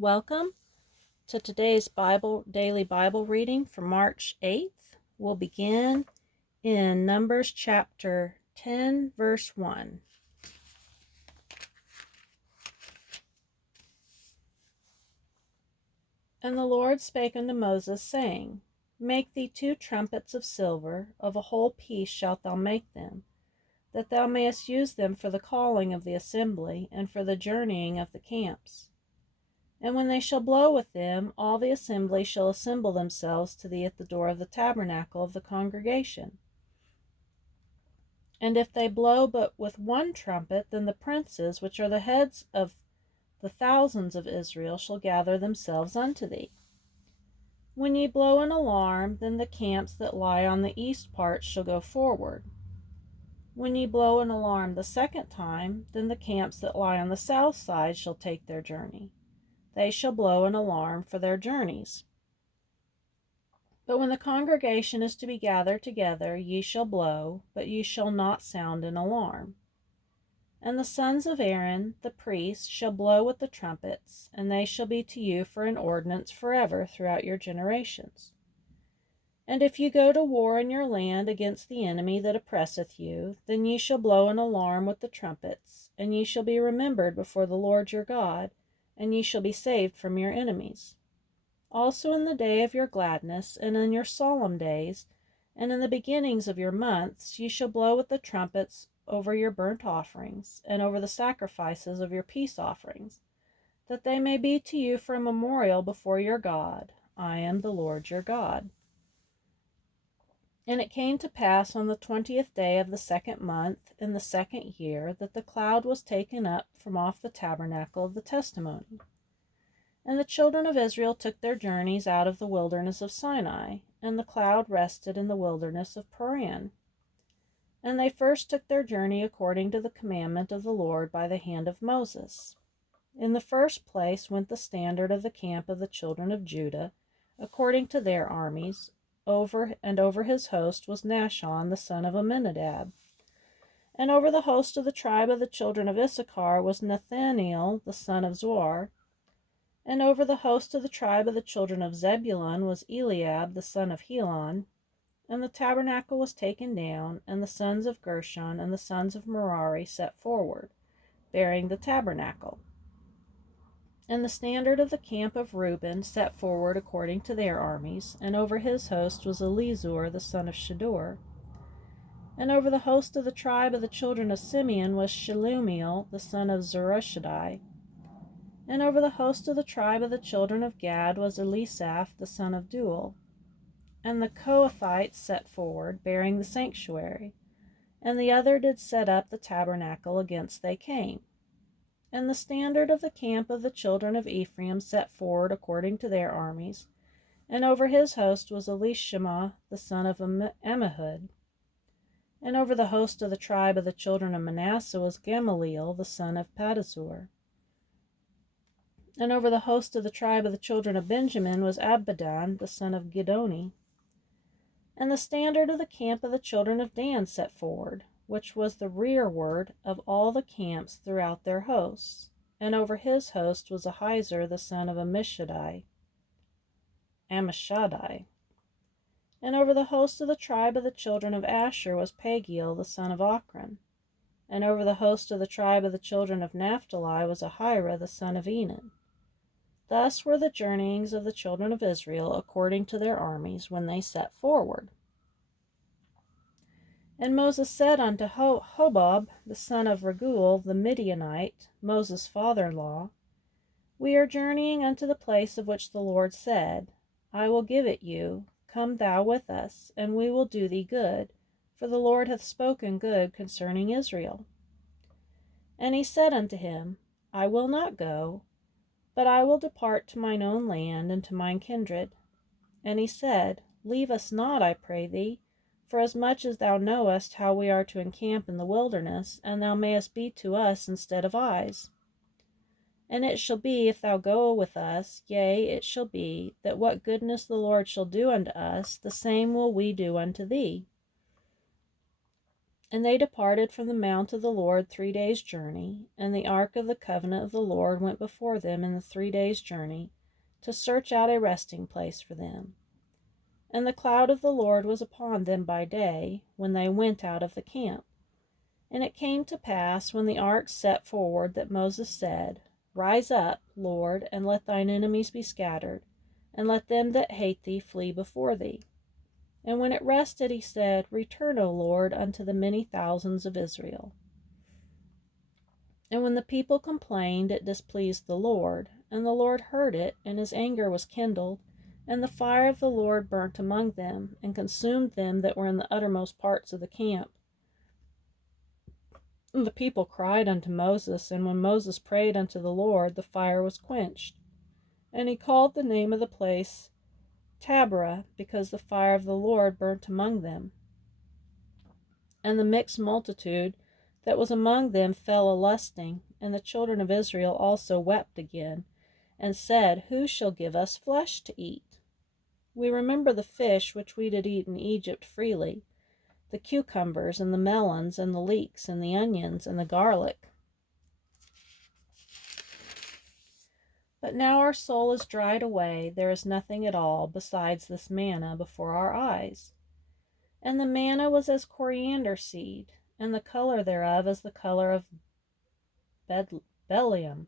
Welcome to today's daily Bible reading for March 8th. We'll begin in Numbers chapter 10, verse 1. And the Lord spake unto Moses, saying, Make thee 2 trumpets of silver, of a whole piece shalt thou make them, that thou mayest use them for the calling of the assembly, and for the journeying of the camps. And when they shall blow with them, all the assembly shall assemble themselves to thee at the door of the tabernacle of the congregation. And if they blow but with 1 trumpet, then the princes, which are the heads of the thousands of Israel, shall gather themselves unto thee. When ye blow an alarm, then the camps that lie on the east part shall go forward. When ye blow an alarm the 2nd time, then the camps that lie on the south side shall take their journey. They shall blow an alarm for their journeys. But when the congregation is to be gathered together, ye shall blow, but ye shall not sound an alarm. And the sons of Aaron, the priests, shall blow with the trumpets, and they shall be to you for an ordinance forever throughout your generations. And if ye go to war in your land against the enemy that oppresseth you, then ye shall blow an alarm with the trumpets, and ye shall be remembered before the Lord your God, and ye shall be saved from your enemies. Also in the day of your gladness, and in your solemn days, and in the beginnings of your months, ye shall blow with the trumpets over your burnt offerings, and over the sacrifices of your peace offerings, that they may be to you for a memorial before your God. I am the Lord your God. And it came to pass on the 20th day of the 2nd month, in the 2nd year, that the cloud was taken up from off the tabernacle of the testimony. And the children of Israel took their journeys out of the wilderness of Sinai, and the cloud rested in the wilderness of Paran. And they first took their journey according to the commandment of the Lord by the hand of Moses. In the first place went the standard of the camp of the children of Judah, according to their armies. Over his host was Nahshon the son of Amminadab. And over the host of the tribe of the children of Issachar was Nathaniel the son of Zuar. And over the host of the tribe of the children of Zebulun was Eliab the son of Helon. And the tabernacle was taken down, and the sons of Gershon and the sons of Merari set forward, bearing the tabernacle. And the standard of the camp of Reuben set forward according to their armies, and over his host was Elizur the son of Shedeur. And over the host of the tribe of the children of Simeon was Shelumiel the son of Zurishaddai. And over the host of the tribe of the children of Gad was Elisaph the son of Deuel. And the Kohathites set forward, bearing the sanctuary, and the other did set up the tabernacle against they came. And the standard of the camp of the children of Ephraim set forward according to their armies, and over his host was Elishama the son of Ammihud. And over the host of the tribe of the children of Manasseh was Gamaliel the son of Pedahzur. And over the host of the tribe of the children of Benjamin was Abidan the son of Gidoni. And the standard of the camp of the children of Dan set forward, which was the rearward of all the camps throughout their hosts. And over his host was Ahiezer the son of Ammishaddai. And over the host of the tribe of the children of Asher was Pagiel the son of Ochran. And over the host of the tribe of the children of Naphtali was Ahira the son of Enan. Thus were the journeyings of the children of Israel according to their armies when they set forward. And Moses said unto Hobab the son of Raguel the Midianite, Moses' father-in-law, We are journeying unto the place of which the Lord said, I will give it you, come thou with us, and we will do thee good, for the Lord hath spoken good concerning Israel. And he said unto him, I will not go, but I will depart to mine own land and to mine kindred. And he said, Leave us not, I pray thee, for as much as thou knowest how we are to encamp in the wilderness, and thou mayest be to us instead of eyes. And it shall be, if thou go with us, yea, it shall be, that what goodness the Lord shall do unto us, the same will we do unto thee. And they departed from the mount of the Lord 3 days' journey, and the ark of the covenant of the Lord went before them in the 3 days' journey, to search out a resting place for them. And the cloud of the Lord was upon them by day, when they went out of the camp. And it came to pass, when the ark set forward, that Moses said, Rise up, Lord, and let thine enemies be scattered, and let them that hate thee flee before thee. And when it rested, he said, Return, O Lord, unto the many thousands of Israel. And when the people complained, it displeased the Lord. And the Lord heard it, and his anger was kindled. And the fire of the Lord burnt among them, and consumed them that were in the uttermost parts of the camp. And the people cried unto Moses, and when Moses prayed unto the Lord, the fire was quenched. And he called the name of the place Taberah, because the fire of the Lord burnt among them. And the mixed multitude that was among them fell a lusting, and the children of Israel also wept again, and said, Who shall give us flesh to eat? We remember the fish which we did eat in Egypt freely, the cucumbers, and the melons, and the leeks, and the onions, and the garlic. But now our soul is dried away, there is nothing at all besides this manna before our eyes. And the manna was as coriander seed, and the color thereof as the color of bdellium.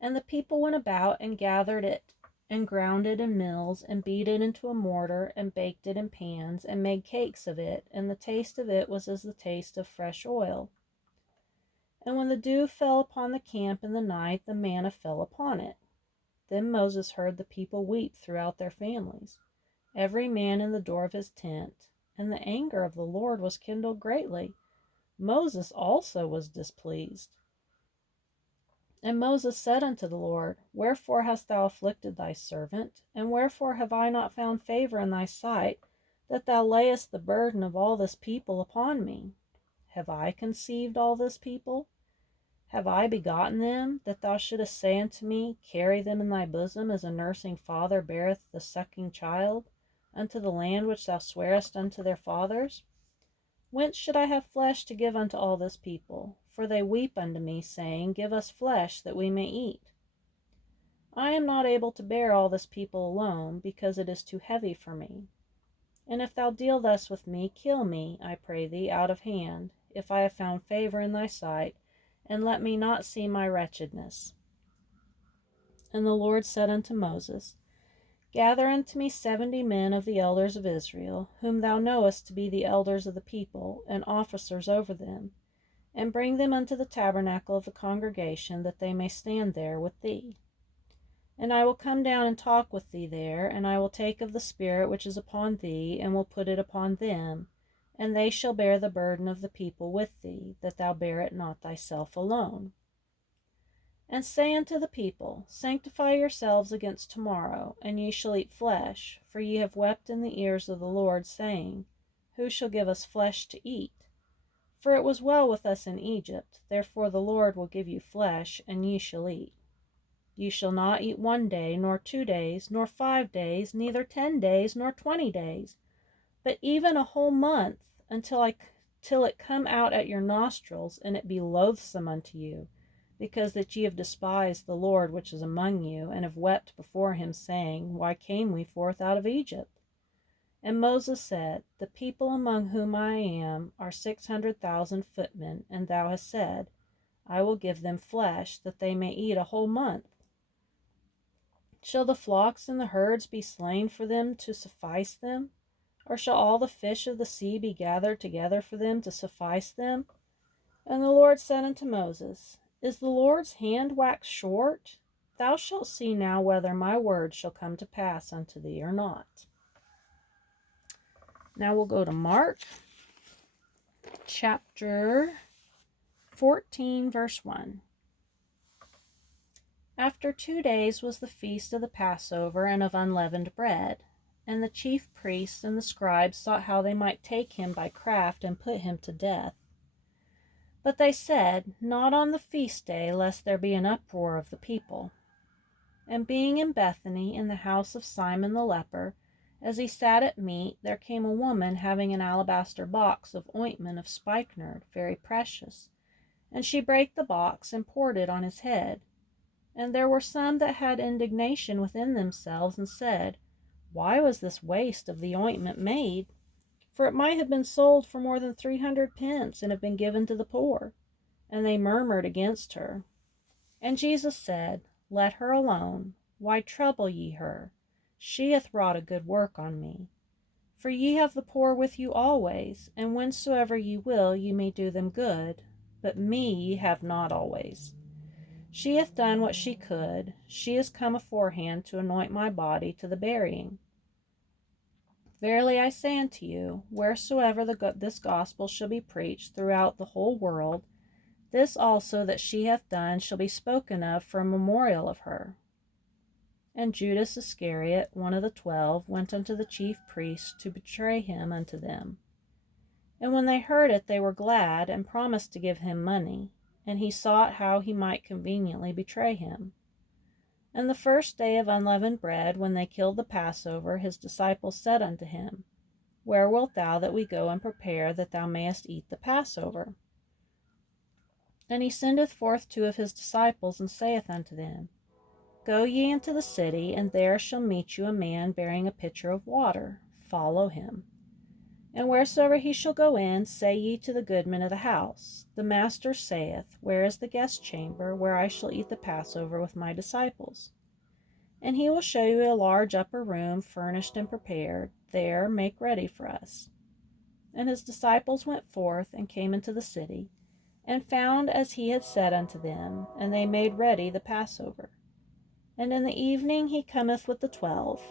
And the people went about and gathered it, and ground it in mills, and beat it into a mortar, and baked it in pans, and made cakes of it, and the taste of it was as the taste of fresh oil. And when the dew fell upon the camp in the night, the manna fell upon it. Then Moses heard the people weep throughout their families, every man in the door of his tent, and the anger of the Lord was kindled greatly. Moses also was displeased. And Moses said unto the Lord, Wherefore hast thou afflicted thy servant? And wherefore have I not found favor in thy sight, that thou layest the burden of all this people upon me? Have I conceived all this people? Have I begotten them, that thou shouldest say unto me, Carry them in thy bosom, as a nursing father beareth the sucking child, unto the land which thou swarest unto their fathers? Whence should I have flesh to give unto all this people? For they weep unto me, saying, Give us flesh, that we may eat. I am not able to bear all this people alone, because it is too heavy for me. And if thou deal thus with me, kill me, I pray thee, out of hand, if I have found favor in thy sight, and let me not see my wretchedness. And the Lord said unto Moses, Gather unto me 70 men of the elders of Israel, whom thou knowest to be the elders of the people, and officers over them, and bring them unto the tabernacle of the congregation, that they may stand there with thee. And I will come down and talk with thee there, and I will take of the Spirit which is upon thee, and will put it upon them, and they shall bear the burden of the people with thee, that thou bear it not thyself alone. And say unto the people, Sanctify yourselves against tomorrow, and ye shall eat flesh, for ye have wept in the ears of the Lord, saying, Who shall give us flesh to eat? For it was well with us in Egypt, therefore the Lord will give you flesh, and ye shall eat. Ye shall not eat 1 day, nor 2 days, nor 5 days, neither 10 days, nor 20 days, but even a whole month, till it come out at your nostrils, and it be loathsome unto you, because that ye have despised the Lord which is among you, and have wept before him, saying, Why came we forth out of Egypt? And Moses said, The people among whom I am are 600,000 footmen, and thou hast said, I will give them flesh, that they may eat a whole month. Shall the flocks and the herds be slain for them to suffice them? Or shall all the fish of the sea be gathered together for them to suffice them? And the Lord said unto Moses, Is the Lord's hand waxed short? Thou shalt see now whether my word shall come to pass unto thee or not. Now we'll go to Mark chapter 14, verse 1. After 2 days was the feast of the Passover and of unleavened bread. And the chief priests and the scribes sought how they might take him by craft and put him to death. But they said, Not on the feast day, lest there be an uproar of the people. And being in Bethany, in the house of Simon the leper, As he sat at meat, there came a woman having an alabaster box of ointment of spikenard, very precious, and she brake the box and poured it on his head. And there were some that had indignation within themselves, and said, Why was this waste of the ointment made? For it might have been sold for more than 300 pence, and have been given to the poor. And they murmured against her. And Jesus said, Let her alone. Why trouble ye her? She hath wrought a good work on me. For ye have the poor with you always, and whensoever ye will ye may do them good, but me ye have not always. She hath done what she could. She is come aforehand to anoint my body to the burying. Verily I say unto you, wheresoever this gospel shall be preached throughout the whole world, this also that she hath done shall be spoken of for a memorial of her. And Judas Iscariot, one of the 12, went unto the chief priests to betray him unto them. And when they heard it, they were glad, and promised to give him money. And he sought how he might conveniently betray him. And the first day of unleavened bread, when they killed the Passover, his disciples said unto him, Where wilt thou that we go and prepare, that thou mayest eat the Passover? And he sendeth forth 2 of his disciples, and saith unto them, Go ye into the city, and there shall meet you a man bearing a pitcher of water. Follow him. And wheresoever he shall go in, say ye to the goodman of the house, The master saith, Where is the guest chamber, where I shall eat the Passover with my disciples? And he will show you a large upper room, furnished and prepared. There make ready for us. And his disciples went forth, and came into the city, and found as he had said unto them, and they made ready the Passover. And in the evening he cometh with the 12.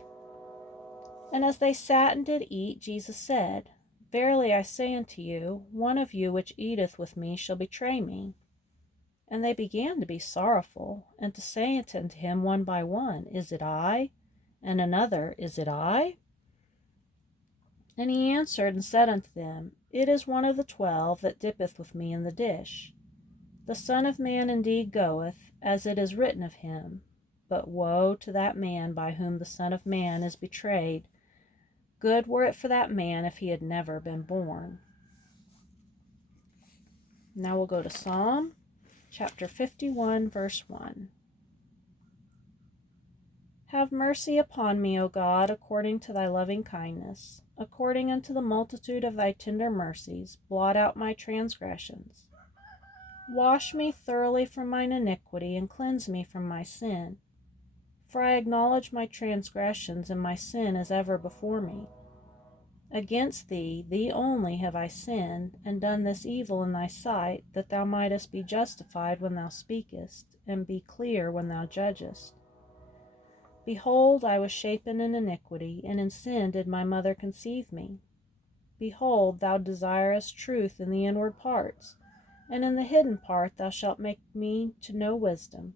And as they sat and did eat, Jesus said, Verily I say unto you, one of you which eateth with me shall betray me. And they began to be sorrowful, and to say unto him one by one, Is it I? And another, Is it I? And he answered and said unto them, It is one of the 12 that dippeth with me in the dish. The Son of Man indeed goeth, as it is written of him, but woe to that man by whom the Son of Man is betrayed. Good were it for that man if he had never been born. Now we'll go to Psalm chapter 51, verse 1. Have mercy upon me, O God, according to thy loving kindness. According unto the multitude of thy tender mercies, blot out my transgressions. Wash me thoroughly from mine iniquity, and cleanse me from my sin. For I acknowledge my transgressions, and my sin is ever before me. Against thee, thee only, have I sinned, and done this evil in thy sight, that thou mightest be justified when thou speakest, and be clear when thou judgest. Behold, I was shapen in iniquity, and in sin did my mother conceive me. Behold, thou desirest truth in the inward parts, and in the hidden part thou shalt make me to know wisdom.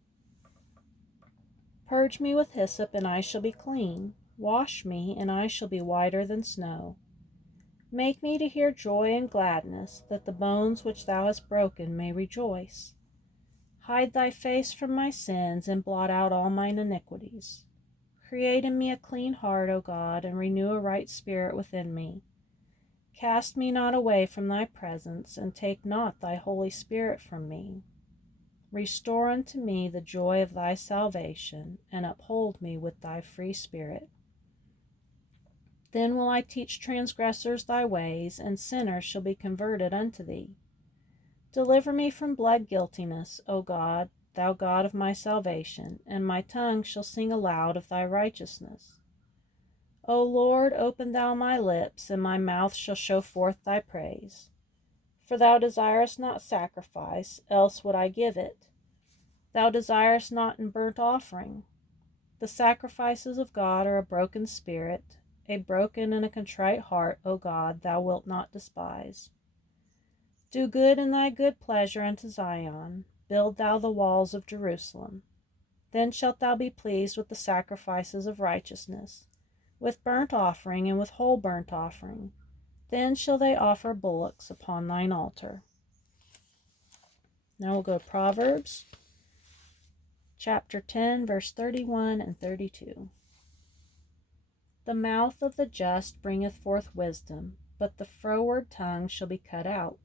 Purge me with hyssop, and I shall be clean. Wash me, and I shall be whiter than snow. Make me to hear joy and gladness, that the bones which thou hast broken may rejoice. Hide thy face from my sins, and blot out all mine iniquities. Create in me a clean heart, O God, and renew a right spirit within me. Cast me not away from thy presence, and take not thy Holy Spirit from me. Restore unto me the joy of thy salvation, and uphold me with thy free spirit. Then will I teach transgressors thy ways, and sinners shall be converted unto thee. Deliver me from blood guiltiness, O God, thou God of my salvation, and my tongue shall sing aloud of thy righteousness. O Lord, open thou my lips, and my mouth shall show forth thy praise. For thou desirest not sacrifice, else would I give it. Thou desirest not in burnt offering. The sacrifices of God are a broken spirit, a broken and a contrite heart, O God, thou wilt not despise. Do good in thy good pleasure unto Zion. Build thou the walls of Jerusalem. Then shalt thou be pleased with the sacrifices of righteousness, with burnt offering and with whole burnt offering. Then shall they offer bullocks upon thine altar. Now we'll go to Proverbs chapter 10, verse 31 and 32. The mouth of the just bringeth forth wisdom, but the froward tongue shall be cut out.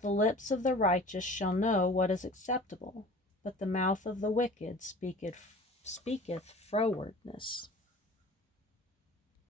The lips of the righteous shall know what is acceptable, but the mouth of the wicked speaketh frowardness.